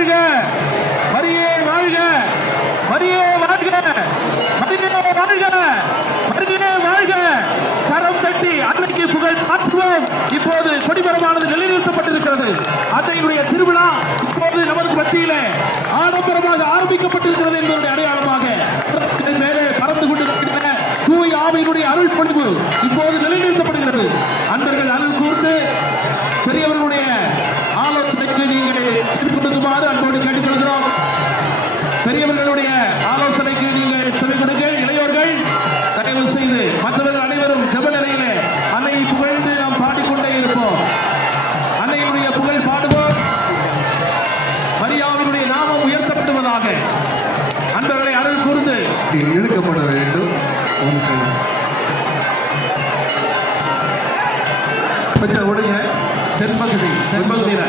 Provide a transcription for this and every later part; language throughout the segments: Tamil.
வாழ்க, மரியே வாழ்க, மரியே வாழ்க, மரியே வாழ்க, மரியே வாழ்க. கரம் தட்டி அன்னைக்கு புகழ் சாற்றுவோம். இப்போது கொடிமரமானது நிலைநிறுத்தப்பட்டிருக்கிறது. அன்னையுடைய திருவிழா இப்போது நமது மத்தியிலே ஆடம்பரமாக ஆரம்பிக்கப்பட்டிருக்கிறது என்பதனுடைய அடையாளமாக மேலே பறந்து கொண்டிருக்கின்ற தூய் ஆவியினுடைய அருள் பொழிவு இப்போது நிலைநிறுத்தப்படுகிறது. அன்பர்கள் அருள் கூர்ந்து பெரியவர்களுடைய ஆலோசனைக்கு நீங்கள் சென்று கொடுக்குமாறு அன்போடு கேட்டுக்கொள்கிறோம். பெரியவர்களுடைய ஆலோசனைக்கு நீங்கள் சென்று கொடுங்கள். இளையோர்கள் தயவு செய்து மற்றவர்கள் அனைவரும் ஜெப நிலையிலே அன்னையை புகழ்ந்து நாம் பாடிக்கொண்டே இருப்போம். அன்னையுடைய புகழ் பாடுவோம். மரியாவினுடைய நாமம் உயர்த்தப்படுவதாக. அன்பர்களை அருள் கூர்ந்து இழுக்கப்பட வேண்டும். கொஞ்சம் விடுங்க. தென்பகுதியில்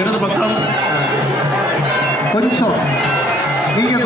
இடது பக்கம் கொஞ்சம் நீங்க